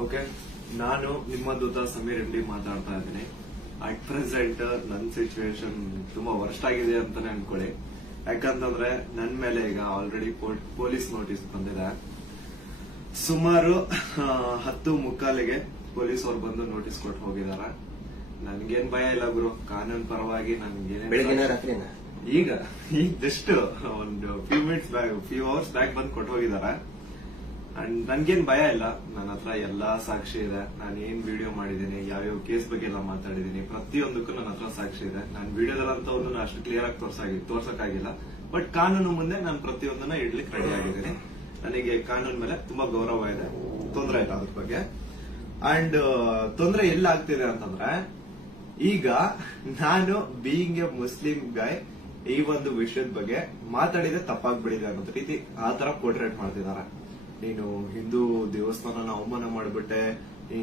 Okay, ನಾನು ನಿಮ್ಮ ದೂತ Sameer M D ಮಾತಾಡ್ತಾ ಇದ್ದೀನಿ. ಅಟ್ ಪ್ರೆಸೆಂಟ್ ನನ್ನ ಸಿಚುವೇಶನ್ ತುಂಬಾ ವರ್ಸ್ಟ್ ಆಗಿದೆ ಅಂತಾನೆ ಅನ್ಕೊಳ್ಳಿ. ಯಾಕಂತಂದ್ರೆ ನನ್ ಮೇಲೆ ಈಗ ಆಲ್ರೆಡಿ ಪೊಲೀಸ್ ನೋಟಿಸ್ ಬಂದಿದೆ. ಸುಮಾರು 10:45ಗೆ ಪೊಲೀಸ್ ಅವ್ರು ಬಂದು ನೋಟಿಸ್ ಕೊಟ್ಟು ಹೋಗಿದಾರೆ. ನನ್ಗೇನ್ ಭಯ ಇಲ್ಲ ಗುರು, ಕಾನೂನು ಪರವಾಗಿ ನನ್ಗೇನ್ ಈಗ ಜಸ್ಟ್ ಒಂದು ಫ್ಯೂ ಅವರ್ಸ್ ಬ್ಯಾಕ್ ಬಂದು ಕೊಟ್ಟು ಹೋಗಿದಾರೆ. ಅಂಡ್ ನನ್ಗೇನ್ ಭಯ ಇಲ್ಲ. ನನ್ನ ಹತ್ರ ಎಲ್ಲಾ ಸಾಕ್ಷಿ ಇದೆ. ನಾನು ಏನ್ ವಿಡಿಯೋ ಮಾಡಿದೀನಿ, ಯಾವ್ಯಾವ ಕೇಸ್ ಬಗ್ಗೆ ಎಲ್ಲ ಮಾತಾಡಿದೀನಿ, ಪ್ರತಿಯೊಂದಕ್ಕೂ ನನ್ನ ಹತ್ರ ಸಾಕ್ಷಿ ಇದೆ. ನಾನು ವಿಡಿಯೋದಲ್ಲಂತವನ್ನು ಅಷ್ಟು ಕ್ಲಿಯರ್ ಆಗಿ ತೋರ್ಸಕ್ಕಾಗಿಲ್ಲ. ಬಟ್ ಕಾನೂನು ಮುಂದೆ ನಾನು ಪ್ರತಿಯೊಂದನ್ನ ಇಡ್ಲಿಕ್ಕೆ ರೆಡಿ ಆಗಿದ್ದೀನಿ. ನನಗೆ ಕಾನೂನು ಮೇಲೆ ತುಂಬಾ ಗೌರವ ಇದೆ, ತೊಂದರೆ ಇಲ್ಲ ಅದ್ರ ಬಗ್ಗೆ. ಅಂಡ್ ತೊಂದರೆ ಎಲ್ಲ ಆಗ್ತಿದೆ ಅಂತಂದ್ರೆ, ಈಗ ನಾನು ಬೀಯಿಂಗ್ ಎ ಮುಸ್ಲಿಂ ಗಾಯ್ ಈ ಒಂದು ವಿಷಯದ ಬಗ್ಗೆ ಮಾತಾಡಿದ್ರೆ ತಪ್ಪಾಗ್ಬಿಡಿದೆ ಅನ್ನೋ ರೀತಿ ಆ ತರ ಪೋರ್ಟ್ರೇಟ್ ಮಾಡ್ತಿದ್ದಾರೆ. ನೀನು ಹಿಂದೂ ದೇವಸ್ಥಾನನ ಅವಮಾನ ಮಾಡ್ಬಿಟ್ಟೆ,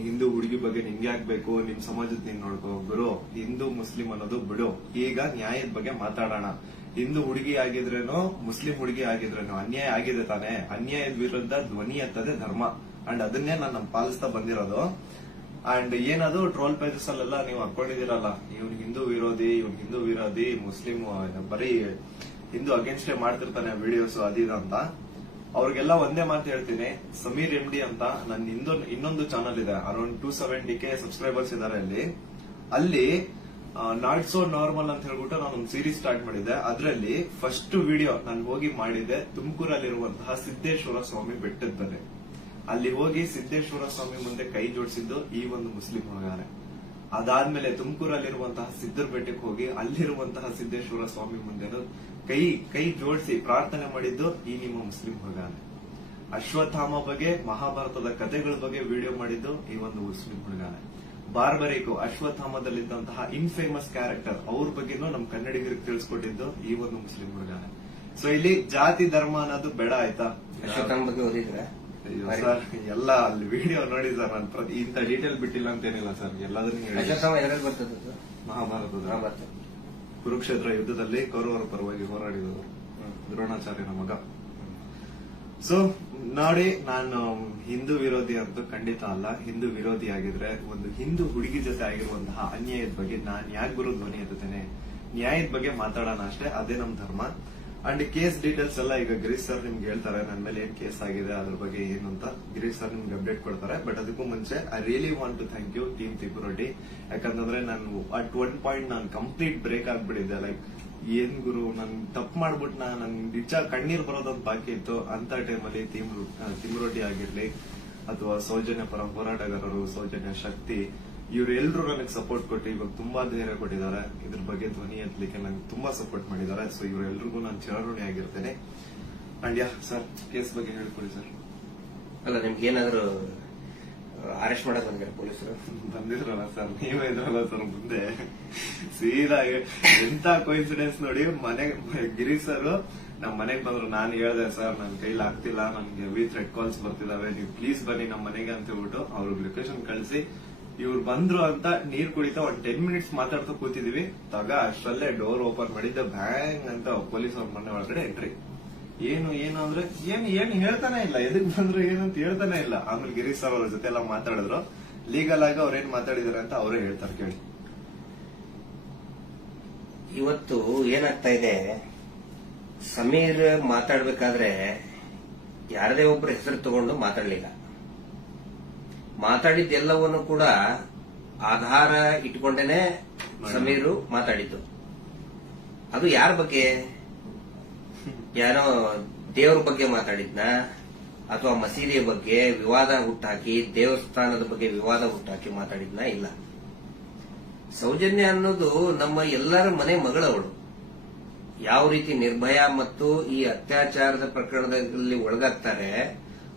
ಹಿಂದೂ ಹುಡುಗಿ ಬಗ್ಗೆ ನಿಂಗೆ ಆಗ್ಬೇಕು, ನಿಮ್ ಸಮಾಜದ ನೀನ್ ನೋಡ್ಕೋ. ಗುರು, ಹಿಂದೂ ಮುಸ್ಲಿಂ ಅನ್ನೋದು ಬಿಡು. ಈಗ ನ್ಯಾಯದ ಬಗ್ಗೆ ಮಾತಾಡೋಣ. ಹಿಂದೂ ಹುಡುಗಿ ಆಗಿದ್ರೇನು, ಮುಸ್ಲಿಂ ಹುಡುಗಿ ಆಗಿದ್ರೇನು ಅನ್ಯಾಯ ಆಗಿದೆ ತಾನೆ. ಅನ್ಯಾಯದ ವಿರುದ್ಧ ಧ್ವನಿ ಎತ್ತದೆ ಧರ್ಮ. ಅಂಡ್ ಅದನ್ನೇ ನಾನು ಪಾಲಿಸ್ತಾ ಬಂದಿರೋದು. ಅಂಡ್ ಏನದು ಟ್ರೋಲ್ ಪೇಜಸ್ ಅಲ್ಲೆಲ್ಲ ನೀವು ಹಾಕೊಂಡಿದಿರಲ್ಲ, ಇವ್ನ್ ಹಿಂದೂ ವಿರೋಧಿ, ಮುಸ್ಲಿಂ ಬರೀ ಹಿಂದೂ ಅಗೇನ್ಸ್ಟ್ ಮಾಡ್ತಿರ್ತಾನೆ ವಿಡಿಯೋಸ್ ಅದಿದ ಅಂತ. ಅವ್ರಿಗೆಲ್ಲ ಒಂದೇ ಮಾತು ಹೇಳ್ತೀನಿ, ಸಮೀರ್ ಎಂ ಡಿ ಅಂತ ನನ್ನ ಇನ್ನೊಂದು ಚಾನಲ್ ಇದೆ. ಅರೌಂಡ್ 270K ಸಬ್ಸ್ಕ್ರೈಬರ್ಸ್ ಇದಾರೆ ಅಲ್ಲಿ ನಾಟ್ ಸೋ ನಾರ್ಮಲ್ ಅಂತ ಹೇಳ್ಬಿಟ್ಟು ನಾನು ಒಂದು ಸೀರೀಸ್ ಸ್ಟಾರ್ಟ್ ಮಾಡಿದ್ದೆ. ಅದರಲ್ಲಿ ಫಸ್ಟ್ ವಿಡಿಯೋ ನಾನು ಹೋಗಿ ಮಾಡಿದ್ದೆ ತುಮಕೂರಲ್ಲಿರುವಂತಹ ಸಿದ್ದೇಶ್ವರ ಸ್ವಾಮಿ ಬೆಟ್ಟದ ಮೇಲೆ. ಅಲ್ಲಿ ಹೋಗಿ ಸಿದ್ದೇಶ್ವರ ಸ್ವಾಮಿ ಮುಂದೆ ಕೈ ಜೋಡಿಸಿದ್ದು ಈ ಒಂದು ಮುಸ್ಲಿಂ ಹುಡುಗಾನೆ. ಅದಾದ್ಮೇಲೆ ತುಮಕೂರಲ್ಲಿರುವಂತಹ ಸಿದ್ದರ ಬೆಟ್ಟಕ್ಕೆ ಹೋಗಿ ಅಲ್ಲಿರುವಂತಹ ಸಿದ್ದೇಶ್ವರ ಸ್ವಾಮಿ ಮುಂದೆ ಕೈ ಜೋಡಿಸಿ ಪ್ರಾರ್ಥನೆ ಮಾಡಿದ್ದು ಈ ನಿಮ್ಮ ಮುಸ್ಲಿಂ ಹುಡುಗಾನೆ. ಅಶ್ವತ್ಥಾಮ ಬಗ್ಗೆ, ಮಹಾಭಾರತದ ಕಥೆಗಳ ಬಗ್ಗೆ ವಿಡಿಯೋ ಮಾಡಿದ್ದು ಈ ಒಂದು ಮುಸ್ಲಿಂ ಹುಡುಗಾನೆ. ಬಾರ್ಬರಿಕು ಅಶ್ವತ್ಥಾಮದಲ್ಲಿದ್ದಂತಹ ಇನ್ಫೇಮಸ್ ಕ್ಯಾರೆಕ್ಟರ್ ಅವ್ರ ಬಗ್ಗೆನೂ ನಮ್ ಕನ್ನಡಿಗರಿಗೆ ತಿಳಿಸ್ಕೊಟ್ಟಿದ್ದು ಈ ಒಂದು ಮುಸ್ಲಿಂ ಹುಡುಗಾನೆ. ಸೊ ಇಲ್ಲಿ ಜಾತಿ ಧರ್ಮ ಅನ್ನೋದು ಬೇಡ, ಆಯ್ತಾ? ಅಶ್ವತ್ಥಾಮ ಬಗ್ಗೆ ಓದಿದ್ರೆ ಸರ್ ಎಲ್ಲ ಅಲ್ಲಿ ವಿಡಿಯೋ ನೋಡಿ ಸರ್. ನಾನು ಇಂತ ಡೀಟೇಲ್ ಬಿಟ್ಟಿಲ್ಲ ಅಂತೇನಿಲ್ಲ ಸರ್, ಎಲ್ಲದನ್ನೂ ಮಹಾಭಾರತದ ಕುರುಕ್ಷೇತ್ರ ಯುದ್ಧದಲ್ಲಿ ಕೌರವರ ಪರವಾಗಿ ಹೋರಾಡಿದವರು ದ್ರೋಣಾಚಾರ್ಯನ ಮಗ. ಸೊ ನೋಡಿ, ನಾನು ಹಿಂದೂ ವಿರೋಧಿ ಅಂತೂ ಖಂಡಿತ ಅಲ್ಲ. ಹಿಂದೂ ವಿರೋಧಿ ಆಗಿದ್ರೆ ಒಂದು ಹಿಂದೂ ಹುಡುಗಿ ಜೊತೆ ಆಗಿರುವಂತಹ ಅನ್ಯಾಯದ ಬಗ್ಗೆ ನಾನ್ ಯಾಕೆ ಗುರು ಧ್ವನಿ ಎತ್ತುತ್ತೇನೆ? ನ್ಯಾಯದ ಬಗ್ಗೆ ಮಾತಾಡೋಣ ಅಷ್ಟೇ, ಅದೇ ನಮ್ ಧರ್ಮ. ಅಂಡ್ ಕೇಸ್ ಡೀಟೇಲ್ಸ್ ಎಲ್ಲ ಈಗ ಗಿರೀಶ್ ಸರ್ ನಿಮ್ಗೆ ಹೇಳ್ತಾರೆ, ನನ್ನ ಮೇಲೆ ಏನ್ ಕೇಸ್ ಆಗಿದೆ ಅದ್ರ ಬಗ್ಗೆ ಏನು ಅಂತ ಗಿರೀಶ್ ಸರ್ ನಿಮ್ಗೆ ಅಪ್ಡೇಟ್ ಕೊಡ್ತಾರೆ. ಬಟ್ ಅದಕ್ಕೂ ಮುಂಚೆ I really want to thank you team ತಿಪುರೊಡ್ಡಿ. ಯಾಕಂತಂದ್ರೆ ನಾನು ಅಟ್ ಒನ್ ಪಾಯಿಂಟ್ ನಾನು ಕಂಪ್ಲೀಟ್ ಬ್ರೇಕ್ ಆಗ್ಬಿಟ್ಟಿದ್ದೆ. ಲೈಕ್ ಏನ್ ಗುರು, ನನ್ ತಪ್ಪು ಮಾಡ್ಬಿಟ್ಟು ನನ್ ನಿಜ ಕಣ್ಣೀರ್ ಬರೋದೊಂದು ಬಾಕಿ ಇತ್ತು. ಅಂತ ಟೈಮಲ್ಲಿ ತಿಮುರೊಡ್ಡಿ ಆಗಿರ್ಲಿ ಅಥವಾ ಸೌಜನ್ಯ ಪರ ಹೋರಾಟಗಾರರು, ಸೌಜನ್ಯ ಶಕ್ತಿ, ಇವರೆಲ್ಲರೂ ನನಗೆ ಸಪೋರ್ಟ್ ಕೊಟ್ಟು ಇವಾಗ ತುಂಬಾ ಧೈರ್ಯ ಕೊಟ್ಟಿದ್ದಾರೆ. ಇದ್ರ ಬಗ್ಗೆ ಧ್ವನಿ ಎತ್ತಲಿಕ್ಕೆ ನಂಗೆ ತುಂಬಾ ಸಪೋರ್ಟ್ ಮಾಡಿದ್ದಾರೆ. ಸೊ ಇವರೆಲ್ಲರಿಗೂ ನಾನು ಚಿರಋಣಿ ಆಗಿರ್ತೇನೆ. ಅಂಡ್ ಸರ್, ಕೇಸ್ ಬಗ್ಗೆ ಹೇಳ್ಕೊಡಿ ಸರ್. ಅಲ್ಲ, ನಿಮ್ಗೆ ಏನಾದ್ರು ಅರೆಸ್ಟ್ ಮಾಡಕ್ ಬಂದಿದ್ದಾರೆ ಪೊಲೀಸರು? ಬಂದಿದ್ರಲ್ಲ ಸರ್, ನೀವೇ ಇದ್ರಲ್ಲ ಸರ್ ಮುಂದೆ. ಸೀದಾ ಎಂತ ಕೋಇನ್ಸಿಡೆನ್ಸ್ ನೋಡಿ, ಗಿರೀಶ್ ಸರ್ ನಮ್ ಮನೆಗ್ ಬಂದ್ರು. ನಾನು ಹೇಳ್ದೆ, ಸರ್ ನನ್ ಕೈಲಿ ಆಗ್ತಿಲ್ಲ, ನನ್ಗೆ ಹೆವಿ ಥ್ರೆಡ್ ಕಾಲ್ಸ್ ಬರ್ತಿದಾವೆ, ನೀವು ಪ್ಲೀಸ್ ಬನ್ನಿ ನಮ್ ಮನೆಗೆ ಅಂತ ಹೇಳ್ಬಿಟ್ಟು ಅವ್ರಿಗೆ ಲೊಕೇಶನ್ ಕಳಿಸಿ ಇವ್ರು ಬಂದ್ರು ಅಂತ ನೀರ್ ಕುಡಿತಾ ಒಂದ್ 10 ಮಿನಿಟ್ಸ್ ಮಾತಾಡ್ತಾ ಕೂತಿದೀವಿ. ಅಷ್ಟರಲ್ಲೇ ಡೋರ್ ಓಪನ್ ಮಾಡಿದ್ದ, ಬ್ಯಾಂಗ್ ಅಂತ ಪೊಲೀಸ್ ಅವ್ರ ಮನೆ ಒಳಗಡೆ ಎಂಟ್ರಿ. ಏನು ಅಂದ್ರೆ ಏನು ಹೇಳ್ತಾನೆ ಇಲ್ಲ, ಎದಕ್ ಬಂದ್ರು ಏನಂತ ಹೇಳ್ತಾನೆ ಇಲ್ಲ. ಆಮೇಲೆ ಗಿರೀಶ್ ಸರ್ ಅವ್ರ ಜೊತೆ ಎಲ್ಲ ಮಾತಾಡಿದ್ರು. ಲೀಗಲ್ ಆಗಿ ಅವ್ರೇನ್ ಮಾತಾಡಿದಾರೆ ಅಂತ ಅವರೇ ಹೇಳ್ತಾರೆ, ಕೇಳಿ. ಇವತ್ತು ಏನಾಗ್ತಾ ಇದೆ, ಸಮೀರ್ ಮಾತಾಡ್ಬೇಕಾದ್ರೆ ಯಾರದೇ ಒಬ್ಬರ ಹೆಸರು ತಗೊಂಡು ಮಾತಾಡ್ಲಿಲ್ಲ. ಮಾತಾಡಿದ್ದೆಲ್ಲವನ್ನು ಕೂಡ ಆಧಾರ ಇಟ್ಕೊಂಡೇನೆ ಸಮೀರು ಮಾತಾಡಿದ್ದು. ಅದು ಯಾರ ಬಗ್ಗೆ? ಯಾರೋ ದೇವರ ಬಗ್ಗೆ ಮಾತಾಡಿದ್ನ, ಅಥವಾ ಮಸೀದಿಯ ಬಗ್ಗೆ ವಿವಾದ ಹುಟ್ಟಾಕಿ, ದೇವಸ್ಥಾನದ ಬಗ್ಗೆ ವಿವಾದ ಹುಟ್ಟಾಕಿ ಮಾತಾಡಿದ್ನ? ಇಲ್ಲ. ಸೌಜನ್ಯ ಅನ್ನೋದು ನಮ್ಮ ಎಲ್ಲರ ಮನೆ ಮಗಳವಳು. ಯಾವ ರೀತಿ ನಿರ್ಭಯ ಮತ್ತು ಈ ಅತ್ಯಾಚಾರದ ಪ್ರಕರಣದಲ್ಲಿ ಒಳಗಾಗ್ತಾರೆ,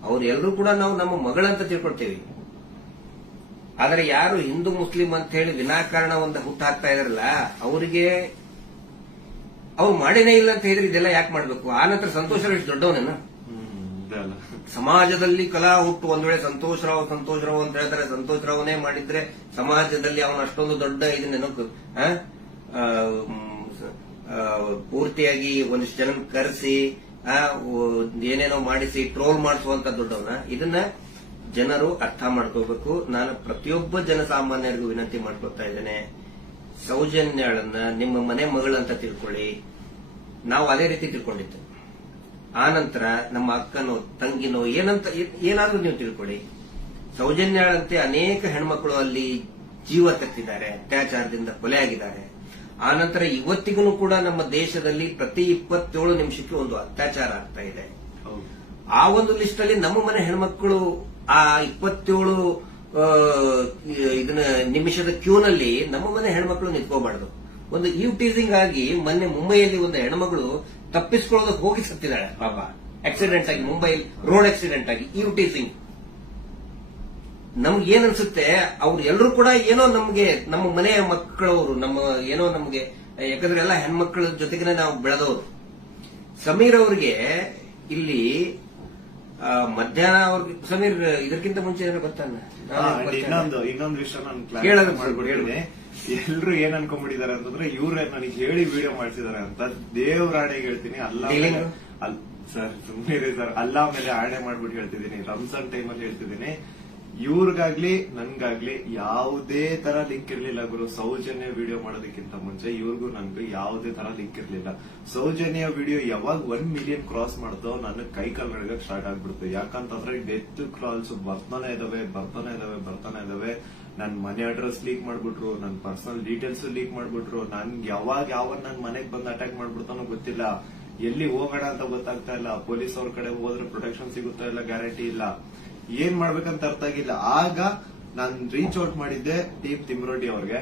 ಅವ್ರೆಲ್ಲರೂ ಕೂಡ ನಾವು ನಮ್ಮ ಮಗಳಂತ ತಿಳ್ಕೊಳ್ತೀವಿ. ಆದರೆ ಯಾರು ಹಿಂದೂ ಮುಸ್ಲಿಂ ಅಂತ ಹೇಳಿ ವಿನಾಕಾರಣ ಒಂದು ಹುಟ್ಟು ಹಾಕ್ತಾ ಇದಾರಲ್ಲ, ಅವರಿಗೆ ಅವ್ರು ಮಾಡೇನೇ ಇಲ್ಲ ಅಂತ ಹೇಳಿದ್ರೆ ಇದೆಲ್ಲ ಯಾಕೆ ಮಾಡ್ಬೇಕು? ಆ ನಂತರ ಸಂತೋಷ್ ರಾವ್ ದೊಡ್ಡವನೇನ? ಸಮಾಜದಲ್ಲಿ ಕಲಾ ಹುಟ್ಟು ಒಂದ್ ವೇಳೆ ಸಂತೋಷ್ ರಾವ್ ಅಂತ ಹೇಳ್ತಾರೆ, ಸಂತೋಷ್ ರಾವ್ನೇ ಮಾಡಿದ್ರೆ ಸಮಾಜದಲ್ಲಿ ಅವನ ಅಷ್ಟೊಂದು ದೊಡ್ಡ ಇದನ್ನೇನೋ ಪೂರ್ತಿಯಾಗಿ ಒಂದಿಷ್ಟು ಜನ ಕರೆಸಿ ಏನೇನೋ ಮಾಡಿಸಿ ಟ್ರೋಲ್ ಮಾಡಿಸುವಂತ ದೊಡ್ಡವನ. ಇದನ್ನ ಜನರು ಅರ್ಥ ಮಾಡ್ಕೋಬೇಕು. ನಾನು ಪ್ರತಿಯೊಬ್ಬ ಜನಸಾಮಾನ್ಯರಿಗೂ ವಿನಂತಿ ಮಾಡ್ಕೊತಾ ಇದ್ದೇನೆ, ಸೌಜನ್ಯಾಳನ್ನ ನಿಮ್ಮ ಮನೆ ಮಗಳಂತ ತಿಳ್ಕೊಳ್ಳಿ. ನಾವು ಅದೇ ರೀತಿ ತಿಳ್ಕೊಂಡಿದ್ದು. ಆನಂತರ ನಮ್ಮ ಅಕ್ಕನೋ ತಂಗಿನೋ ಏನಾದ್ರೂ ನೀವು ತಿಳ್ಕೊಳ್ಳಿ. ಸೌಜನ್ಯಾಳಂತೆ ಅನೇಕ ಹೆಣ್ಮಕ್ಳು ಅಲ್ಲಿ ಜೀವ ತೆತ್ತಿದ್ದಾರೆ, ಅತ್ಯಾಚಾರದಿಂದ ಕೊಲೆ ಆಗಿದ್ದಾರೆ. ಆನಂತರ ಇವತ್ತಿಗೂ ಕೂಡ ನಮ್ಮ ದೇಶದಲ್ಲಿ ಪ್ರತಿ 27 ನಿಮಿಷಕ್ಕೆ ಒಂದು ಅತ್ಯಾಚಾರ ಆಗ್ತಾ ಇದೆ. ಆ ಒಂದು ಲಿಸ್ಟ್ ಅಲ್ಲಿ ನಮ್ಮ ಮನೆ ಹೆಣ್ಮಕ್ಳು ಆ 27 ಇದನ್ನ ನಿಮಿಷದ ಕ್ಯೂನಲ್ಲಿ ನಮ್ಮ ಮನೆ ಹೆಣ್ಮಕ್ಳು ನಿಂತ್ಕೋಬಾರ್ದು. ಒಂದು ಈವ್ ಟೀಸಿಂಗ್ ಆಗಿ ಮೊನ್ನೆ ಮುಂಬೈಯಲ್ಲಿ ಒಂದು ಹೆಣ್ಮಗಳು ತಪ್ಪಿಸ್ಕೊಳ್ಳೋದಕ್ಕೆ ಹೋಗಿ ಸತ್ತಿದ್ದಾಳೆ ಪಾಪ, ಆಕ್ಸಿಡೆಂಟ್ ಆಗಿ, ಮುಂಬೈ ರೋಡ್ ಆಕ್ಸಿಡೆಂಟ್ ಆಗಿ. ಈವ್ ಟೀಸಿಂಗ್ ನಮ್ಗೆ ಏನ್ ಅನ್ಸುತ್ತೆ, ಅವ್ರು ಎಲ್ಲರೂ ಕೂಡ ಏನೋ ನಮ್ಗೆ ನಮ್ಮ ಮನೆಯ ಮಕ್ಕಳವರು, ನಮ್ಮ ಏನೋ ನಮ್ಗೆ, ಯಾಕಂದ್ರೆ ಎಲ್ಲ ಹೆಣ್ಮಕ್ಳ ಜೊತೆಗೆ ನಾವು ಬೆಳೆದವರು. ಸಮೀರ್ ಅವ್ರಿಗೆ ಇಲ್ಲಿ ಮಧ್ಯಾಹ್ನ ಅವ್ರಿಗೆ, ಸಮೀರ್ ಇದಕ್ಕಿಂತ ಮುಂಚೆ ಏನಾದ್ರು ಗೊತ್ತಾನ? ಇನ್ನೊಂದು ವಿಷಯ ನಾನು ಮಾಡ್ಬಿಟ್ಟಿದ್ದೀನಿ. ಎಲ್ರು ಏನ್ ಅನ್ಕೊಂಡ್ಬಿಟ್ಟಿದ್ದಾರೆ ಅಂತಂದ್ರೆ, ಇವ್ರೇ ನನಗೆ ಹೇಳಿ ವಿಡಿಯೋ ಮಾಡ್ತಿದಾರೆ ಅಂತ. ದೇವ್ರ ಆಣೆಗೆ ಹೇಳ್ತೀನಿ, ಸರ್ ಸುಮ್ಮನೆ ಸರ್, ಅಲ್ಲಾ ಮೇಲೆ ಆಣೆ ಮಾಡ್ಬಿಟ್ಟು ಹೇಳ್ತಿದ್ದೀನಿ, ರಂಜಾನ್ ಟೈಮಲ್ಲಿ ಹೇಳ್ತಿದ್ದೀನಿ. ಇವ್ರಿಗಾಗ್ಲಿ ನನ್ಗಾಗ್ಲಿ ಯಾವುದೇ ತರ ಲಿಂಕ್ ಇರ್ಲಿಲ್ಲ ಗುರು. ಸೌಜನ್ಯ ವಿಡಿಯೋ ಮಾಡೋದಕ್ಕಿಂತ ಮುಂಚೆ ಇವ್ರಿಗೂ ನನ್ಗೂ ಯಾವುದೇ ತರ ಲಿಂಕ್ ಇರ್ಲಿಲ್ಲ. ಸೌಜನ್ಯ ವಿಡಿಯೋ ಯಾವಾಗ 1 ಮಿಲಿಯನ್ ಕ್ರಾಸ್ ಮಾಡ್ತೋ ನನ್ನ ಕೈ ಕಾಲು ನಡಗಕ್ ಸ್ಟಾರ್ಟ್ ಆಗ್ಬಿಡ್ತು. ಯಾಕಂತಂದ್ರೆ ಡೆತ್ ಕಾಲ್ಸ್ ಬರ್ತಾನೆ ಇದಾವೆ. ನನ್ ಮನೆ ಅಡ್ರೆಸ್ ಲೀಕ್ ಮಾಡ್ಬಿಟ್ರು, ನನ್ ಪರ್ಸನಲ್ ಡೀಟೇಲ್ಸ್ ಲೀಕ್ ಮಾಡ್ಬಿಟ್ರು. ನನ್ಗೆ ಯಾವ ನನ್ ಮನೆಗ್ ಬಂದು ಅಟ್ಯಾಕ್ ಮಾಡ್ಬಿಡ್ತಾನೋ ಗೊತ್ತಿಲ್ಲ. ಎಲ್ಲಿ ಹೋಗೋಣ ಅಂತ ಗೊತ್ತಾಗ್ತಾ ಇಲ್ಲ. ಪೊಲೀಸ್ ಅವ್ರ ಕಡೆ ಹೋದ್ರೆ ಪ್ರೊಟೆಕ್ಷನ್ ಸಿಗುತ್ತಾ ಇಲ್ಲ, ಗ್ಯಾರಂಟಿ ಇಲ್ಲ. ಏನ್ ಮಾಡ್ಬೇಕಂತ ಅರ್ಥ ಆಗಿಲ್ಲ. ಆಗ ನಾನ್ ರೀಚ್ ಔಟ್ ಮಾಡಿದ್ದೆ ಟೀಮ್ ತಿಮ್ರೋಟಿ ಅವ್ರಿಗೆ.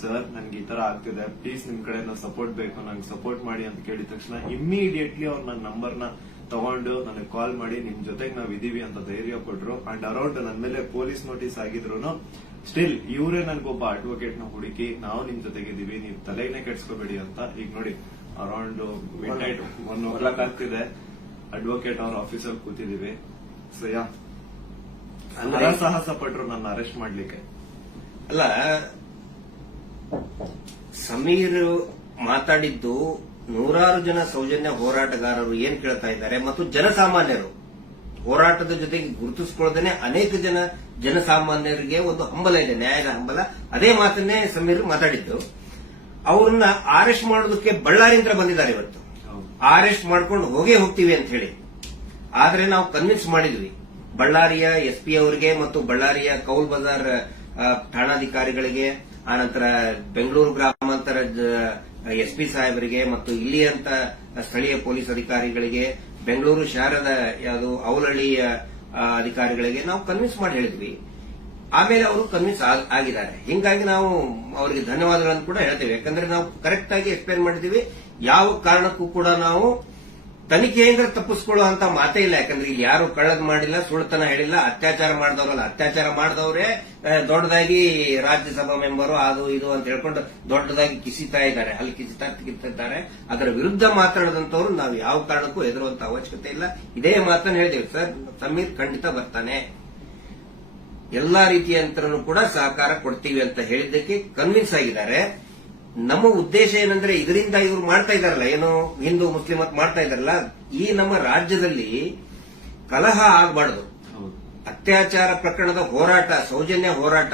ಸರ್ ನನ್ಗೆ ಈ ತರ ಆಗ್ತಿದೆ, ಪ್ಲೀಸ್ ನಿಮ್ ಕಡೆ ಸಪೋರ್ಟ್ ಬೇಕು, ನಂಗೆ ಸಪೋರ್ಟ್ ಮಾಡಿ ಅಂತ ಕೇಳಿದ ತಕ್ಷಣ ಇಮ್ಮಿಡಿಯೇಟ್ಲಿ ಅವ್ರು ನನ್ನ ನಂಬರ್ನ ತಗೊಂಡು ನನಗೆ ಕಾಲ್ ಮಾಡಿ ನಿಮ್ ಜೊತೆಗೆ ನಾವ್ ಇದೀವಿ ಅಂತ ಧೈರ್ಯ ಕೊಟ್ರು. ಅಂಡ್ ಅರೌಂಡ್ ನನ್ ಮೇಲೆ ಪೊಲೀಸ್ ನೋಟಿಸ್ ಆಗಿದ್ರು ಸ್ಟಿಲ್ ಇವರೇ ನನ್ಗೊಬ್ಬ ಅಡ್ವೊಕೇಟ್ ನ ಹುಡುಕಿ, ನಾವು ನಿಮ್ ಜೊತೆಗಿದೀವಿ, ನೀವು ತಲೆನೇ ಕೆಡ್ಸ್ಕೋಬೇಡಿ ಅಂತ. ಈಗ ನೋಡಿ ಅರೌಂಡ್ ಮಿಡ್ ನೈಟ್ 1 ಆಗ್ತಿದೆ, ಅಡ್ವೊಕೇಟ್ ಅವ್ರ ಆಫೀಸಲ್ಲಿ ಕೂತಿದೀವಿ. ಸೊ ಯಾ ಸಾಹಸ ಪಟ್ರು ನನ್ನ ಅರೆಸ್ಟ್ ಮಾಡ್ಲಿಕ್ಕೆ. ಅಲ್ಲ, ಸಮೀರ್ ಮಾತಾಡಿದ್ದು ನೂರಾರು ಜನ ಸೌಜನ್ಯ ಹೋರಾಟಗಾರರು ಏನ್ ಕೇಳ್ತಾ ಇದ್ದಾರೆ ಮತ್ತು ಜನಸಾಮಾನ್ಯರು ಹೋರಾಟದ ಜೊತೆಗೆ ಗುರುತಿಸಿಕೊಳ್ಳದೇನೆ ಅನೇಕ ಜನಸಾಮಾನ್ಯರಿಗೆ ಒಂದು ಹಂಬಲ ಇದೆ, ನ್ಯಾಯದ ಹಂಬಲ. ಅದೇ ಮಾತನ್ನೇ ಸಮೀರ್ ಮಾತಾಡಿದ್ದು. ಅವ್ರನ್ನ ಅರೆಸ್ಟ್ ಮಾಡೋದಕ್ಕೆ ಬಳ್ಳಾರಿಯಿಂದ ಬಂದಿದ್ದಾರೆ ಇವತ್ತು. ಅರೆಸ್ಟ್ ಮಾಡ್ಕೊಂಡು ಹೋಗ್ತೀವಿ ಅಂತ ಹೇಳಿ. ಆದ್ರೆ ನಾವು ಕನ್ವಿನ್ಸ್ ಮಾಡಿದ್ವಿ ಬಳ್ಳಾರಿಯ ಎಸ್ಪಿ ಅವರಿಗೆ ಮತ್ತು ಬಳ್ಳಾರಿಯ ಕೌಲ್ ಬಜಾರ್ ಠಾಣಾಧಿಕಾರಿಗಳಿಗೆ, ಆನಂತರ ಬೆಂಗಳೂರು ಗ್ರಾಮಾಂತರ ಎಸ್ಪಿ ಸಾಹೇಬರಿಗೆ ಮತ್ತು ಇಲ್ಲಿಯಂತ ಸ್ಥಳೀಯ ಪೊಲೀಸ್ ಅಧಿಕಾರಿಗಳಿಗೆ, ಬೆಂಗಳೂರು ಶಹರದ ಯಾವುದು ಅವಲಹಳ್ಳಿಯ ಅಧಿಕಾರಿಗಳಿಗೆ ನಾವು ಕನ್ವಿನ್ಸ್ ಮಾಡಿ ಹೇಳಿದ್ವಿ. ಆಮೇಲೆ ಅವರು ಕನ್ವಿನ್ಸ್ ಆಗಿದ್ದಾರೆ. ಹಿಂಗಾಗಿ ನಾವು ಅವರಿಗೆ ಧನ್ಯವಾದಗಳನ್ನು ಕೂಡ ಹೇಳ್ತೇವೆ. ಯಾಕಂದ್ರೆ ನಾವು ಕರೆಕ್ಟ್ ಆಗಿ ಎಕ್ಸ್ಪ್ಲೇನ್ ಮಾಡಿದೀವಿ. ಯಾವ ಕಾರಣಕ್ಕೂ ಕೂಡ ನಾವು ತನಿಖೆಯಿಂದ ತಪ್ಪಿಸ್ಕೊಳ್ಳುವಂತ ಮಾತೇ ಇಲ್ಲ. ಯಾಕಂದ್ರೆ ಇಲ್ಲಿ ಯಾರು ಕಳ್ಳದ್ ಮಾಡಿಲ್ಲ, ಸುಳ್ತನ ಹೇಳಿಲ್ಲ, ಅತ್ಯಾಚಾರ ಮಾಡಿದವರಲ್ಲ. ಅತ್ಯಾಚಾರ ಮಾಡಿದವರೇ ದೊಡ್ಡದಾಗಿ ರಾಜ್ಯಸಭಾ ಮೆಂಬರು ಅದು ಇದು ಅಂತ ಹೇಳ್ಕೊಂಡು ದೊಡ್ಡದಾಗಿ ಕಿಸಿತಾ ಇದ್ದಾರೆ, ಅಲ್ಲಿ ಕಿಸಿತಿದ್ದಾರೆ. ಅದರ ವಿರುದ್ಧ ಮಾತಾಡದಂತವ್ರು ನಾವು ಯಾವ ಕಾರಣಕ್ಕೂ ಹೆದರುವಂತ ಅವಶ್ಯಕತೆ ಇಲ್ಲ. ಇದೇ ಮಾತನ್ನು ಹೇಳಿದೇವೆ. ಸರ್ ಸಮೀರ್ ಖಂಡಿತ ಬರ್ತಾನೆ, ಎಲ್ಲಾ ರೀತಿಯಂತರನು ಕೂಡ ಸಹಕಾರ ಕೊಡ್ತೀವಿ ಅಂತ ಹೇಳಿದ್ದಕ್ಕೆ ಕನ್ವಿನ್ಸ್ ಆಗಿದ್ದಾರೆ. ನಮ್ಮ ಉದ್ದೇಶ ಏನಂದ್ರೆ, ಇದರಿಂದ ಇವರು ಮಾಡ್ತಾ ಇದಾರಲ್ಲ, ಏನು ಹಿಂದೂ ಮುಸ್ಲಿಂ ಅಂತ ಮಾಡ್ತಾ ಇದಾರಲ್ಲ, ಈ ನಮ್ಮ ರಾಜ್ಯದಲ್ಲಿ ಕಲಹ ಆಗಬಾರ್ದು. ಅತ್ಯಾಚಾರ ಪ್ರಕರಣದ ಹೋರಾಟ, ಸೌಜನ್ಯ ಹೋರಾಟ,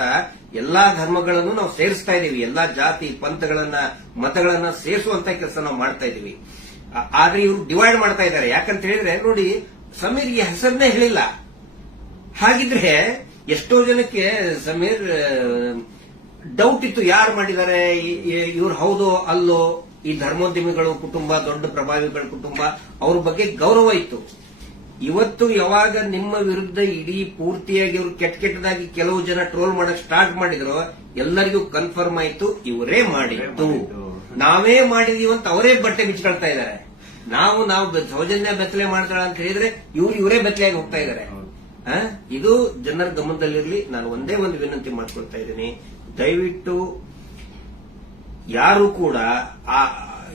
ಎಲ್ಲಾ ಧರ್ಮಗಳನ್ನು ನಾವು ಸೇರಿಸ್ತಾ ಇದೀವಿ. ಎಲ್ಲಾ ಜಾತಿ ಪಂಥಗಳನ್ನ ಮತಗಳನ್ನ ಸೇರಿಸುವಂತ ಕೆಲಸ ನಾವು ಮಾಡ್ತಾ ಇದೀವಿ. ಆದ್ರೆ ಇವರು ಡಿವೈಡ್ ಮಾಡ್ತಾ ಇದ್ದಾರೆ. ಯಾಕಂತ ಹೇಳಿದ್ರೆ ನೋಡಿ, ಸಮೀರ್ಗೆ ಹೆಸರನ್ನೇ ಹೇಳಿಲ್ಲ. ಹಾಗಿದ್ರೆ ಎಷ್ಟೋ ಜನಕ್ಕೆ ಸಮೀರ್ ಡೌಟ್ ಇತ್ತು, ಯಾರು ಮಾಡಿದ್ದಾರೆ, ಇವ್ರು ಹೌದೋ ಅಲ್ಲೋ. ಈ ಧರ್ಮೋದ್ಯಮಿಗಳು ಕುಟುಂಬ, ದೊಡ್ಡ ಪ್ರಭಾವಿಗಳ ಕುಟುಂಬ, ಅವ್ರ ಬಗ್ಗೆ ಗೌರವ ಇತ್ತು. ಇವತ್ತು ಯಾವಾಗ ನಿಮ್ಮ ವಿರುದ್ಧ ಇಡೀ ಪೂರ್ತಿಯಾಗಿ ಇವರು ಕೆಟ್ಟದಾಗಿ ಕೆಲವು ಜನ ಟ್ರೋಲ್ ಮಾಡಕ್ ಸ್ಟಾರ್ಟ್ ಮಾಡಿದ್ರು, ಎಲ್ಲರಿಗೂ ಕನ್ಫರ್ಮ್ ಆಯ್ತು ಇವರೇ ಮಾಡಿದ್ದು, ನಾವೇ ಮಾಡಿದೀವಿ ಅಂತ ಅವರೇ ಬಟ್ಟೆ ಬಿಚ್ಕೊಳ್ತಾ ಇದ್ದಾರೆ. ನಾವು ಸೌಜನ್ಯ ಬೆತ್ತಲೆ ಮಾಡ್ತಾಳ ಅಂತ ಹೇಳಿದ್ರೆ ಇವರೇ ಬೆತ್ತಲೆಯಾಗಿ ಹೋಗ್ತಾ ಇದ್ದಾರೆ. ಇದು ಜನರ ಗಮನದಲ್ಲಿರಲಿ. ನಾನು ಒಂದೇ ಒಂದು ವಿನಂತಿ ಮಾಡ್ಕೊಳ್ತಾ ಇದ್ದೀನಿ, ದಯವಿಟ್ಟು ಯಾರು ಕೂಡ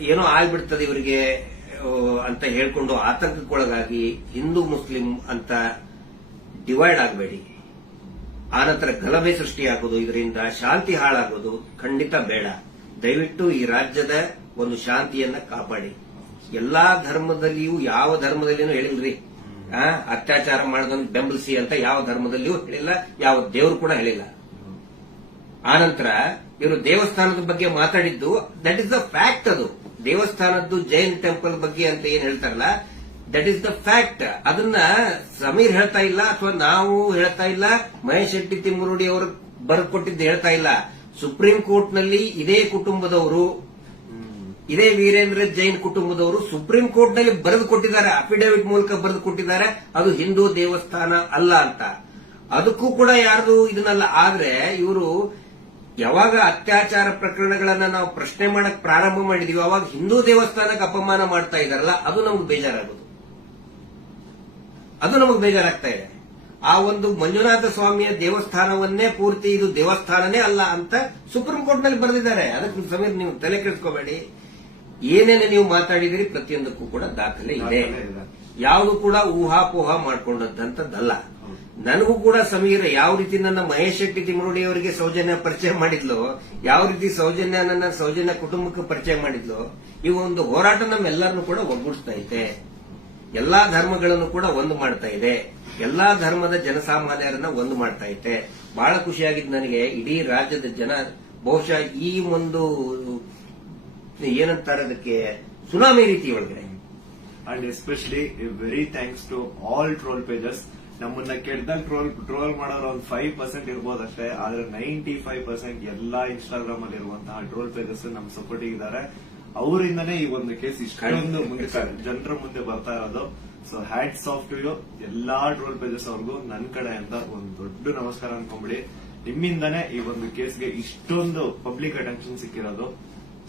ಏನೋ ಆಗ್ಬಿಡ್ತದೆ ಇವರಿಗೆ ಅಂತ ಹೇಳ್ಕೊಂಡು ಆತಂಕಕ್ಕೊಳಗಾಗಿ ಹಿಂದೂ ಮುಸ್ಲಿಂ ಅಂತ ಡಿವೈಡ್ ಆಗಬೇಡಿ. ಆನಂತರ ಗಲಭೆ ಸೃಷ್ಟಿಯಾಗೋದು, ಇದರಿಂದ ಶಾಂತಿ ಹಾಳಾಗೋದು ಖಂಡಿತ ಬೇಡ. ದಯವಿಟ್ಟು ಈ ರಾಜ್ಯದ ಒಂದು ಶಾಂತಿಯನ್ನ ಕಾಪಾಡಿ. ಎಲ್ಲಾ ಧರ್ಮದಲ್ಲಿಯೂ ಯಾವ ಧರ್ಮದಲ್ಲಿನೂ ಹೇಳಿಲ್ರಿ ಅತ್ಯಾಚಾರ ಮಾಡೋದನ್ನು ಬೆಂಬಲಿಸಿ ಅಂತ ಯಾವ ಧರ್ಮದಲ್ಲಿಯೂ ಹೇಳಿಲ್ಲ, ಯಾವ ದೇವರು ಕೂಡ ಹೇಳಿಲ್ಲ. ಆನಂತರ ಇವರು ದೇವಸ್ಥಾನದ ಬಗ್ಗೆ ಮಾತಾಡಿದ್ದು ದಟ್ ಇಸ್ ದ ಫ್ಯಾಕ್ಟ್. ಅದು ದೇವಸ್ಥಾನದ್ದು ಜೈನ್ ಟೆಂಪಲ್ ಬಗ್ಗೆ ಅಂತ ಏನ್ ಹೇಳ್ತಾರಲ್ಲ, ದಟ್ ಇಸ್ ದ ಫ್ಯಾಕ್ಟ್. ಅದನ್ನ ಸಮೀರ್ ಹೇಳ್ತಾ ಇಲ್ಲ, ಅಥವಾ ನಾವು ಹೇಳ್ತಾ ಇಲ್ಲ, ಮಹೇಶ್ ಶೆಟ್ಟಿ ತಿಮ್ಮರುಡಿ ಅವರು ಬರೆದುಕೊಟ್ಟಿದ್ದು ಹೇಳ್ತಾ ಇಲ್ಲ. ಸುಪ್ರೀಂ ಕೋರ್ಟ್ ನಲ್ಲಿ ಇದೇ ಕುಟುಂಬದವರು, ಇದೇ ವೀರೇಂದ್ರ ಜೈನ್ ಕುಟುಂಬದವರು ಸುಪ್ರೀಂ ಕೋರ್ಟ್ ನಲ್ಲಿ ಬರೆದು ಕೊಟ್ಟಿದ್ದಾರೆ, ಅಫಿಡವಿಟ್ ಮೂಲಕ ಬರೆದು ಕೊಟ್ಟಿದ್ದಾರೆ, ಅದು ಹಿಂದೂ ದೇವಸ್ಥಾನ ಅಲ್ಲ ಅಂತ. ಅದಕ್ಕೂ ಕೂಡ ಯಾರ್ದು ಇದನ್ನಲ್ಲ. ಆದ್ರೆ ಇವರು ಯಾವಾಗ ಅತ್ಯಾಚಾರ ಪ್ರಕರಣಗಳನ್ನ ನಾವು ಪ್ರಶ್ನೆ ಮಾಡಕ್ ಪ್ರಾರಂಭ ಮಾಡಿದೀವಿ, ಅವಾಗ ಹಿಂದೂ ದೇವಸ್ಥಾನಕ್ಕೆ ಅಪಮಾನ ಮಾಡ್ತಾ ಇದಾರಲ್ಲ, ಅದು ನಮ್ಗೆ ಬೇಜಾರಾಗೋದು, ಅದು ನಮಗೆ ಬೇಜಾರಾಗ್ತಾ ಇದೆ. ಆ ಒಂದು ಮಂಜುನಾಥ ಸ್ವಾಮಿಯ ದೇವಸ್ಥಾನವನ್ನೇ ಪೂರ್ತಿ ಇದು ದೇವಸ್ಥಾನನೇ ಅಲ್ಲ ಅಂತ ಸುಪ್ರೀಂ ಕೋರ್ಟ್ ನಲ್ಲಿ ಬರೆದಿದ್ದಾರೆ. ಅದಕ್ಕೆ ಸಮೀರ್ ನೀವು ತಲೆ ಕೆಡಿಸ್ಕೋಬೇಡಿ. ಏನೇನು ನೀವು ಮಾತಾಡಿದಿರಿ ಪ್ರತಿಯೊಂದಕ್ಕೂ ಕೂಡ ದಾಖಲೆ ಇದೆ. ಯಾವುದು ಕೂಡ ಊಹಾಪೋಹ ಮಾಡ್ಕೊಂಡಂತದ್ದಲ್ಲ. ನನಗೂ ಕೂಡ ಸಮೀರ್ ಯಾವ ರೀತಿ ನನ್ನ ಮಹೇಶ್ ಶೆಟ್ಟಿ ತಿಮ್ಮರುಡಿ ಅವರಿಗೆ ಸೌಜನ್ಯ ಪರಿಚಯ ಮಾಡಿದ್ಲು, ಯಾವ ರೀತಿ ನನ್ನ ಸೌಜನ್ಯ ಕುಟುಂಬಕ್ಕೆ ಪರಿಚಯ ಮಾಡಿದ್ಲು, ಈ ಒಂದು ಹೋರಾಟ ನಮ್ಮೆಲ್ಲರನ್ನು ಕೂಡ ಒಗ್ಗೂಡಿಸ್ತಾ ಇದೆ. ಎಲ್ಲಾ ಧರ್ಮಗಳನ್ನು ಕೂಡ ಒಂದು ಮಾಡ್ತಾ ಇದೆ, ಎಲ್ಲಾ ಧರ್ಮದ ಜನಸಾಮಾನ್ಯರನ್ನ ಒಂದು ಮಾಡ್ತಾ ಇದೆ. ಬಹಳ ಖುಷಿಯಾಗಿದ್ದು ನನಗೆ. ಇಡೀ ರಾಜ್ಯದ ಜನ ಬಹುಶಃ ಈ ಒಂದು ಏನಂತಾರೆ ಅದಕ್ಕೆ ಸುನಾಮಿ ರೀತಿ ಒಳಗಡೆ. And especially very thanks to all troll pages. ನಮ್ಮನ್ನ ಕೆಟ್ಟದಾಗ ಟ್ರೋಲ್ ಮಾಡೋರು ಒಂದು 5% ಇರ್ಬೋದಷ್ಟೇ, ಆದ್ರೆ 95% ಎಲ್ಲಾ ಇನ್ಸ್ಟಾಗ್ರಾಮ್ ಅಲ್ಲಿ ಇರುವಂತಹ ಟ್ರೋಲ್ ಪೇಜಸ್ ನಮ್ ಸಪೋರ್ಟ್ ಇದ್ದಾರೆ. ಅವರಿಂದನೇ ಈ ಒಂದು ಕೇಸ್ ಇಷ್ಟೊಂದು ಮುಂದೆ ಜನರ ಮುಂದೆ ಬರ್ತಾ ಇರೋದು. So hats off to you ಎಲ್ಲಾ ಟ್ರೋಲ್ ಪೇಜಸ್ ಅವ್ರಿಗೂ ನನ್ನ ಕಡೆ ಅಂತ ಒಂದು ದೊಡ್ಡ ನಮಸ್ಕಾರ ಅನ್ಕೊಂಬಿಡಿ. ನಿಮ್ಮಿಂದಾನೇ ಈ ಒಂದು ಕೇಸ್ಗೆ ಇಷ್ಟೊಂದು ಪಬ್ಲಿಕ್ ಅಟೆನ್ಷನ್ ಸಿಕ್ಕಿರೋದು.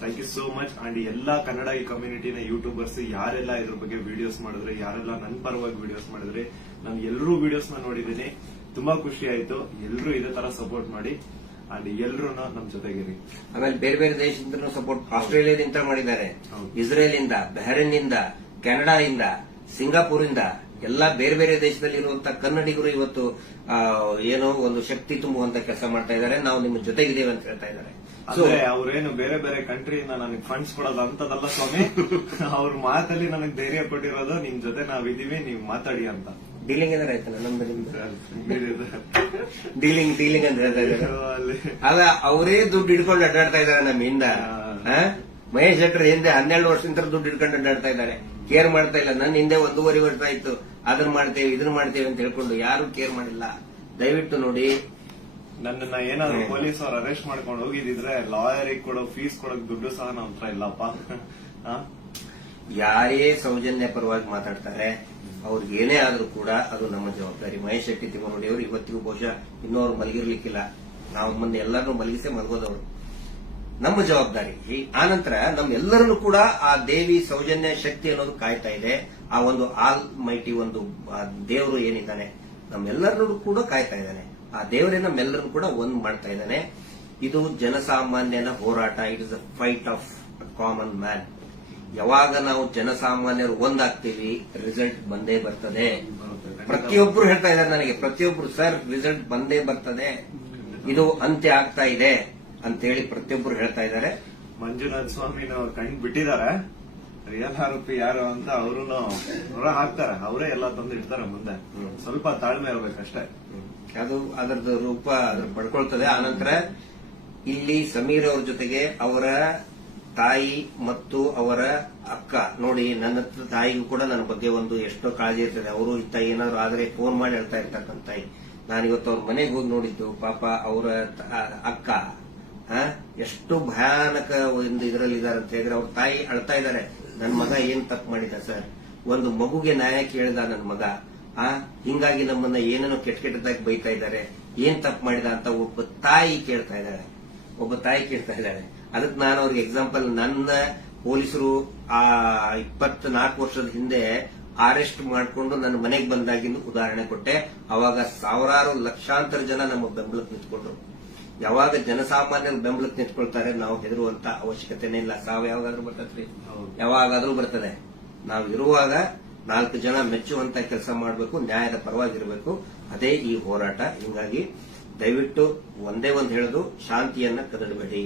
Thank you so much. And ಎಲ್ಲಾ ಕನ್ನಡ ಈ ಕಮ್ಯುನಿಟಿನ ಯೂಟ್ಯೂಬರ್ಸ್ ಯಾರೆಲ್ಲ ಇದ್ರ ಬಗ್ಗೆ ವಿಡಿಯೋಸ್ ಮಾಡಿದ್ರೆ, ಯಾರೆಲ್ಲ ನನ್ನ ಪರವಾಗಿ ವಿಡಿಯೋಸ್ ಮಾಡಿದ್ರೆ, ನಾನು ಎಲ್ಲರೂ ವಿಡಿಯೋಸ್ ನ ನೋಡಿದ್ದೀನಿ. ತುಂಬಾ ಖುಷಿ ಆಯ್ತು. ಎಲ್ಲರೂ ಇದೇ ತರ ಸಪೋರ್ಟ್ ಮಾಡಿ ಅಂಡ್ ಎಲ್ಲರೂ ನಮ್ ಜೊತೆಗಿರಿ. ಆಮೇಲೆ ಬೇರೆ ಬೇರೆ ದೇಶದಿಂದ ಸಪೋರ್ಟ್ ಆಸ್ಟ್ರೇಲಿಯಾದಿಂದ ಮಾಡಿದ್ದಾರೆ, ಇಸ್ರೇಲ್ ಇಂದ, ಬಹರೇನ್ ಇಂದ, ಕೆನಡಾ ಇಂದ, ಸಿಂಗಾಪುರ್ ಇಂದ, ಎಲ್ಲಾ ಬೇರೆ ಬೇರೆ ದೇಶದಲ್ಲಿ ಇರುವಂತಹ ಕನ್ನಡಿಗರು ಇವತ್ತು ಏನೋ ಒಂದು ಶಕ್ತಿ ತುಂಬುವಂತ ಕೆಲಸ ಮಾಡ್ತಾ ಇದ್ದಾರೆ. ನಾವು ನಿಮ್ಮ ಜೊತೆಗಿದ್ದೇವೆ ಅಂತ ಹೇಳ್ತಾ ಇದ್ದಾರೆ. ಅಂದ್ರೆ ಅವ್ರೇನು ಬೇರೆ ಬೇರೆ ಕಂಟ್ರಿಯಿಂದ ನನಗೆ ಫಂಡ್ಸ್ ಕೊಡೋದು ಅಂತದಲ್ಲ ಸ್ವಾಮಿ. ಅವ್ರ ಮಾತಲ್ಲಿ ನನಗೆ ಧೈರ್ಯ ಕೊಟ್ಟಿರೋದು, ನಿಮ್ ಜೊತೆ ನಾವಿದೀವಿ, ನೀವು ಮಾತಾಡಿ ಅಂತ. ಡೀಲಿಂಗ್ ಅಂದ್ರೆ ಆಯ್ತಲ್ಲ ನಮ್ದು ನಿಮ್ದು ಡೀಲಿಂಗ್ ಅಂತ ಹೇಳ್ತಾ ಇದ್ದಾರೆ. ಅಲ್ಲ, ಅವರೇ ದುಡ್ಡು ಹಿಡ್ಕೊಂಡು ಅಡ್ಡಾಡ್ತಾ ಇದ್ದಾರೆ ನಮ್ಮಿಂದ. ಮಹೇಶ್ ಶೆಟ್ಟರ್ ಹಿಂದೆ 12 ವರ್ಷದಿಂದ ದುಡ್ಡು ಹಿಡ್ಕೊಂಡು ಅಡ್ಡಾಡ್ತಾ ಇದ್ದಾರೆ. ಕೇರ್ ಮಾಡ್ತಾ ಇಲ್ಲ. ನನ್ನ ಹಿಂದೆ 1.5 ವರ್ಷ ಆಯ್ತು ಅದನ್ನ ಮಾಡ್ತೇವೆ ಇದನ್ನ ಮಾಡ್ತೇವೆ ಅಂತ ಹೇಳ್ಕೊಂಡು ಯಾರು ಕೇರ್ ಮಾಡಿಲ್ಲ. ದಯವಿಟ್ಟು ನೋಡಿ, ನನ್ನನ್ನ ಏನಾದ್ರು ಪೊಲೀಸ್ ಅವ್ರು ಅರೆಸ್ಟ್ ಮಾಡ್ಕೊಂಡು ಹೋಗಿದ್ರೆ ಲಾಯರಿಗೆ ಕೊಡೋ ಫೀಸ್ ಕೊಡೋಕ್ ದುಡ್ಡು ಸಹ ನಮ್ಮ ಹತ್ರ ಇಲ್ಲಪ್ಪ. ಯಾರೇ ಸೌಜನ್ಯ ಪರವಾಗಿ ಮಾತಾಡ್ತಾರೆ, ಅವ್ರಿಗೆ ಏನೇ ಆದ್ರೂ ಕೂಡ ಅದು ನಮ್ಮ ಜವಾಬ್ದಾರಿ. ಮಹೇಶ್ ಶೆಟ್ಟಿ ತಿಮ್ಮರುಡಿ ಅವರು ಇವತ್ತಿಗೂ ಬಹುಶಃ ಇನ್ನೂ ಅವ್ರು ಮಲಗಿರ್ಲಿಕ್ಕಿಲ್ಲ. ನಾವು ಮೊನ್ನೆ ಎಲ್ಲರನ್ನೂ ಮಲಗಿಸೇ ಮಲಗೋದವರು. ನಮ್ಮ ಜವಾಬ್ದಾರಿ. ಆನಂತರ ನಮ್ಮೆಲ್ಲರನ್ನು ಕೂಡ ಆ ದೇವಿ ಸೌಜನ್ಯ ಶಕ್ತಿ ಅನ್ನೋದು ಕಾಯ್ತಾ ಇದೆ. ಆ ಒಂದು ಆಲ್ ಮೈಟಿ ಒಂದು ದೇವರು ಏನಿದ್ದಾನೆ ನಮ್ಮೆಲ್ಲರನ್ನು ಕೂಡ ಕಾಯ್ತಾ ಇದ್ದಾನೆ. ಆ ದೇವರೇ ನಮ್ಮೆಲ್ಲರನ್ನು ಕೂಡ ಒಂದ್ ಮಾಡ್ತಾ ಇದ್ದಾನೆ. ಇದು ಜನಸಾಮಾನ್ಯನ ಹೋರಾಟ. It is a fight of common man. ಯಾವಾಗ ನಾವು ಜನಸಾಮಾನ್ಯರು ಒಂದಾಗ್ತೀವಿ, ರಿಸಲ್ಟ್ ಬಂದೇ ಬರ್ತದೆ. ಪ್ರತಿಯೊಬ್ರು ಹೇಳ್ತಾ ಇದ್ದಾರೆ ನನಗೆ, ಪ್ರತಿಯೊಬ್ರು ಸರ್ ರಿಸಲ್ಟ್ ಬಂದೇ ಬರ್ತದೆ, ಇದು ಅಂತ್ಯ ಆಗ್ತಾ ಇದೆ ಅಂತೇಳಿ ಪ್ರತಿಯೊಬ್ರು ಹೇಳ್ತಾ ಇದ್ದಾರೆ. ಮಂಜುನಾಥ ಸ್ವಾಮಿನ ಕಣ್ ಬಿಟ್ಟಿದ್ದಾರೆ. ರಿಯಲ್ ಆರೋಪಿ ಯಾರು ಅಂತ ಅವರು ಹೊರ ಹಾಕ್ತಾರೆ. ಅವರೇ ಎಲ್ಲ ತಂದು ಇಡ್ತಾರೆ ಮುಂದೆ. ಸ್ವಲ್ಪ ತಾಳ್ಮೆ ಇರ್ಬೇಕಷ್ಟೇ. ಅದು ಅದರದ್ದು ರೂಪ ಪಡ್ಕೊಳ್ತದೆ. ಆನಂತರ ಇಲ್ಲಿ ಸಮೀರ್ ಅವ್ರ ಜೊತೆಗೆ ಅವರ ತಾಯಿ ಮತ್ತು ಅವರ ಅಕ್ಕ ನೋಡಿ, ನನ್ನ ತಾಯಿಗೂ ಕೂಡ ನನ್ನ ಬಗ್ಗೆ ಒಂದು ಎಷ್ಟೋ ಕಾಳಜಿ ಇರ್ತದೆ. ಅವರು ಇತ್ತ ಏನಾದ್ರು ಆದ್ರೆ ಫೋನ್ ಮಾಡಿ ಹೇಳ್ತಾ ಇರ್ತಕ್ಕಂಥ ತಾಯಿ. ನಾನಿವತ್ತು ಅವ್ರ ಮನೆಗೆ ಹೋಗಿ ನೋಡಿದ್ದು, ಪಾಪ ಅವರ ಅಕ್ಕ ಎಷ್ಟು ಭಯಾನಕ ಒಂದು ಇದರಲ್ಲಿ ಇದಾರೆ ಅಂತ ಹೇಳಿದ್ರೆ, ಅವ್ರ ತಾಯಿ ಅಳ್ತಾ ಇದ್ದಾರೆ. ನನ್ನ ಮಗ ಏನ್ ತಪ್ಪು ಮಾಡಿದ ಸರ್, ಒಂದು ಮಗುಗೆ ನ್ಯಾಯ ಕೇಳಿದ ನನ್ನ ಮಗ, ಹಿಂಗಾಗಿ ನಮ್ಮನ್ನ ಏನೇನೋ ಕೆಟ್ಟದಾಗಿ ಬೈತಾ ಇದ್ದಾರೆ, ಏನ್ ತಪ್ಪು ಮಾಡಿದ ಅಂತ ಒಬ್ಬ ತಾಯಿ ಕೇಳ್ತಾ ಇದ್ದಾಳೆ. ಅದಕ್ಕೆ ನಾನು ಅವ್ರಿಗೆ ಎಕ್ಸಾಂಪಲ್, ನನ್ನ ಪೊಲೀಸರು ಆ 24 ವರ್ಷದ ಹಿಂದೆ ಅರೆಸ್ಟ್ ಮಾಡಿಕೊಂಡು ನನ್ನ ಮನೆಗೆ ಬಂದಾಗಿಂದು ಉದಾಹರಣೆ ಕೊಟ್ಟೆ. ಅವಾಗ ಸಾವಿರಾರು ಲಕ್ಷಾಂತರ ಜನ ನಮ್ಮ ಬೆಂಬಲಕ್ಕೆ ನಿಂತ್ಕೊಂಡ್ರು. ಯಾವಾಗ ಜನಸಾಮಾನ್ಯರು ಬೆಂಬಲಕ್ಕೆ ನಿಂತ್ಕೊಳ್ತಾರೆ, ನಾವು ಹೆದರುವಂತ ಅವಶ್ಯಕತೆನೇ ಇಲ್ಲ. ಸಾವು ಯಾವಾಗಾದ್ರೂ ಬರ್ತದ್ರಿ, ಯಾವಾಗಾದ್ರೂ ಬರ್ತದೆ. ನಾವು ಇರುವಾಗ 4 ಜನ ಮೆಚ್ಚುವಂತ ಕೆಲಸ ಮಾಡಬೇಕು, ನ್ಯಾಯದ ಪರವಾಗಿರಬೇಕು. ಅದೇ ಈ ಹೋರಾಟ. ಹಿಂಗಾಗಿ ದಯವಿಟ್ಟು ಒಂದೇ ಒಂದು ಹೇಳೋದು, ಶಾಂತಿಯನ್ನ ಕದಡಬೇಡಿ,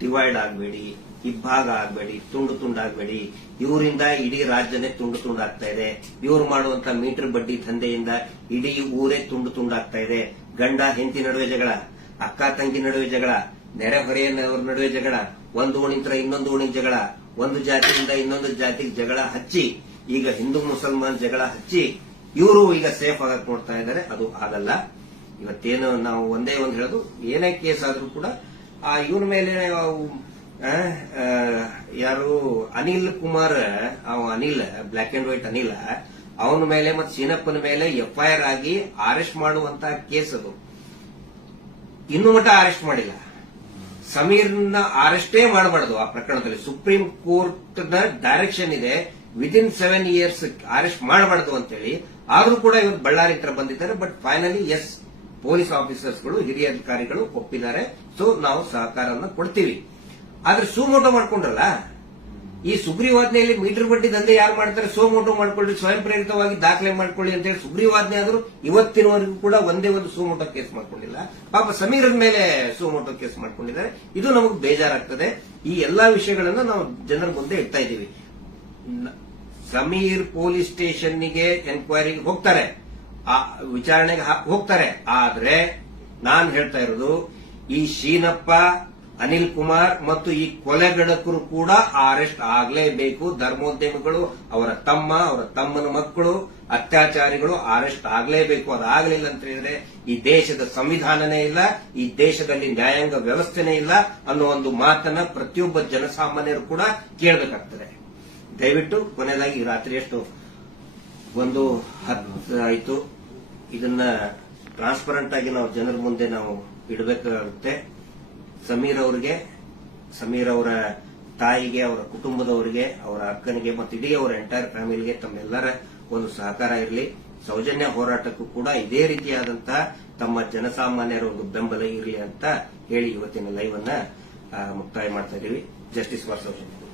ಡಿವೈಡ್ ಆಗಬೇಡಿ, ಇಬ್ಬಾಗ ಆಗಬೇಡಿ, ತುಂಡು ತುಂಡಾಗಬೇಡಿ. ಇವರಿಂದ ಇಡೀ ರಾಜ್ಯನೇ ತುಂಡು ತುಂಡಾಗ್ತಾ ಇದೆ. ಇವರು ಮಾಡುವಂತ ಮೀಟರ್ ಬಡ್ಡಿ ದಂಧೆಯಿಂದ ಇಡೀ ಊರೇ ತುಂಡು ತುಂಡಾಗ್ತಾ ಇದೆ. ಗಂಡ ಹೆಂಡತಿ ನಡುವೆ ಜಗಳ, ಅಕ್ಕ ತಂಗಿ ನಡುವೆ ಜಗಳ, ನೆರೆಹೊರೆಯವರ ನಡುವೆ ಜಗಳ, ಒಂದು ಓಣಿಂತ್ರ ಇನ್ನೊಂದು ಓಣಿಗೆ ಜಗಳ, ಒಂದು ಜಾತಿಯಿಂದ ಇನ್ನೊಂದು ಜಾತಿಗೆ ಜಗಳ ಹಚ್ಚಿ, ಈಗ ಹಿಂದೂ ಮುಸಲ್ಮಾನ್ ಜಗಳ ಹಚ್ಚಿ ಇವರು ಈಗ ಸೇಫ್ ಆಗಕ್ ನೋಡ್ತಾ ಇದ್ದಾರೆ. ಅದು ಆಗಲ್ಲ. ಇವತ್ತೇನು ನಾವು ಒಂದೇ ಒಂದು ಹೇಳೋದು, ಏನೇ ಕೇಸ್ ಆದ್ರೂ ಕೂಡ ಇವನ ಮೇಲೆ ಯಾರು Anil Kumar, Anil black and white Anil, ಅವನ ಮೇಲೆ ಮತ್ತು ಸೀನಪ್ಪನ ಮೇಲೆ ಎಫ್ಐಆರ್ ಆಗಿ ಅರೆಸ್ಟ್ ಮಾಡುವಂತ ಕೇಸ್ ಅದು. ಇನ್ನೂ ಮಟ್ಟ ಅರೆಸ್ಟ್ ಮಾಡಿಲ್ಲ. ಸಮೀರ್ನ ಅರೆಸ್ಟೇ ಮಾಡಬಾರದು ಆ ಪ್ರಕರಣದಲ್ಲಿ. ಸುಪ್ರೀಂ ಕೋರ್ಟ್ ನ ಡೈರೆಕ್ಷನ್ ಇದೆ, ವಿದಿನ್ 7 years ಅರೆಸ್ಟ್ ಮಾಡಬಾರದು ಅಂತೇಳಿ. ಆದ್ರೂ ಕೂಡ ಇವತ್ತು ಬಳ್ಳಾರಿ ಹತ್ರ ಬಂದಿದ್ದಾರೆ. ಬಟ್ ಫೈನಲಿ ಎಸ್, ಪೊಲೀಸ್ ಆಫೀಸರ್ಸ್ಗಳು, ಹಿರಿಯ ಅಧಿಕಾರಿಗಳು ಒಪ್ಪಿದ್ದಾರೆ. ಸೊ ನಾವು ಸಹಕಾರವನ್ನು ಕೊಡ್ತೀವಿ. ಆದ್ರೆ ಸುಮೋಟೋ ಮಾಡ್ಕೊಂಡ್ರಲ್ಲ, ಈ ಸುಗ್ರೀವಾಜ್ಞೆಯಲ್ಲಿ ಮೀಟರ್ ಬಡ್ಡಿ ದಂಧೆ ಯಾರು ಮಾಡ್ತಾರೆ, ಸುಮೋಟೋ ಮಾಡ್ಕೊಳ್ಳಿ, ಸ್ವಯಂ ಪ್ರೇರಿತವಾಗಿ ದಾಖಲೆ ಮಾಡ್ಕೊಳ್ಳಿ ಅಂತ ಹೇಳಿ ಸುಗ್ರೀವಾಜ್ಞೆ ಆದರೂ ಇವತ್ತಿನವರೆಗೂ ಕೂಡ ಒಂದೇ ಒಂದು ಸುಮೋಟೋ ಕೇಸ್ ಮಾಡ್ಕೊಂಡಿಲ್ಲ. ಪಾಪ ಸಮೀರನ ಮೇಲೆ ಸುಮೋಟೋ ಕೇಸ್ ಮಾಡ್ಕೊಂಡಿದ್ದಾರೆ. ಇದು ನಮಗೆ ಬೇಜಾರಾಗ್ತದೆ. ಈ ಎಲ್ಲಾ ವಿಷಯಗಳನ್ನ ನಾವು ಜನರ ಮುಂದೆ ಇಡ್ತಾ ಇದ್ದೀವಿ. ಸಮೀರ್ ಪೊಲೀಸ್ ಸ್ಟೇಷನ್ಗೆ ಎನ್ಕ್ವೈರಿಗೆ ಹೋಗ್ತಾರೆ, ವಿಚಾರಣೆಗೆ ಹೋಗ್ತಾರೆ. ಆದ್ರೆ ನಾನು ಹೇಳ್ತಾ ಇರೋದು, ಈ ಶೀನಪ್ಪ, ಅನಿಲ್ ಕುಮಾರ್ ಮತ್ತು ಈ ಕೊಲೆಗಡಕರು ಕೂಡ ಅರೆಸ್ಟ್ ಆಗಲೇಬೇಕು. ಧರ್ಮೋದ್ಯಮಿಗಳು, ಅವರ ತಮ್ಮ, ಅವರ ತಮ್ಮನ ಮಕ್ಕಳು, ಅತ್ಯಾಚಾರಿಗಳು ಅರೆಸ್ಟ್ ಆಗಲೇಬೇಕು. ಅದಾಗಲಿಲ್ಲ ಅಂತ ಹೇಳಿದ್ರೆ ಈ ದೇಶದ ಸಂವಿಧಾನನೇ ಇಲ್ಲ, ಈ ದೇಶದಲ್ಲಿ ನ್ಯಾಯಾಂಗ ವ್ಯವಸ್ಥೆನೇ ಇಲ್ಲ ಅನ್ನೋ ಒಂದು ಮಾತನ್ನ ಪ್ರತಿಯೊಬ್ಬ ಜನಸಾಮಾನ್ಯರು ಕೂಡ ಕೇಳಬೇಕಾಗ್ತದೆ. ದಯವಿಟ್ಟು ಕೊನೆಯದಾಗಿ ರಾತ್ರಿ ಎಷ್ಟು 1:10 ಆಯಿತು. ಇದನ್ನ ಟ್ರಾನ್ಸ್ಪರೆಂಟ್ ಆಗಿ ನಾವು ಜನರ ಮುಂದೆ ನಾವು ಇಡಬೇಕಾಗುತ್ತೆ. ಸಮೀರ್ ಅವರಿಗೆ, ಸಮೀರ್ ಅವರ ತಾಯಿಗೆ, ಅವರ ಕುಟುಂಬದವರಿಗೆ, ಅವರ ಅಕ್ಕನಿಗೆ ಮತ್ತು ಇಡೀ ಅವರ ಎಂಟೈರ್ ಫ್ಯಾಮಿಲಿಗೆ ತಮ್ಮೆಲ್ಲರ ಒಂದು ಸಹಕಾರ ಇರಲಿ. ಸೌಜನ್ಯ ಹೋರಾಟಕ್ಕೂ ಕೂಡ ಇದೇ ರೀತಿಯಾದಂತಹ ತಮ್ಮ ಜನಸಾಮಾನ್ಯರ ಒಂದು ಬೆಂಬಲ ಇರಲಿ ಅಂತ ಹೇಳಿ ಇವತ್ತಿನ ಲೈವ್ ಅನ್ನ ಮುಕ್ತಾಯ ಮಾಡ್ತಾ ಇದ್ದೀವಿ. Justice for Soujanya.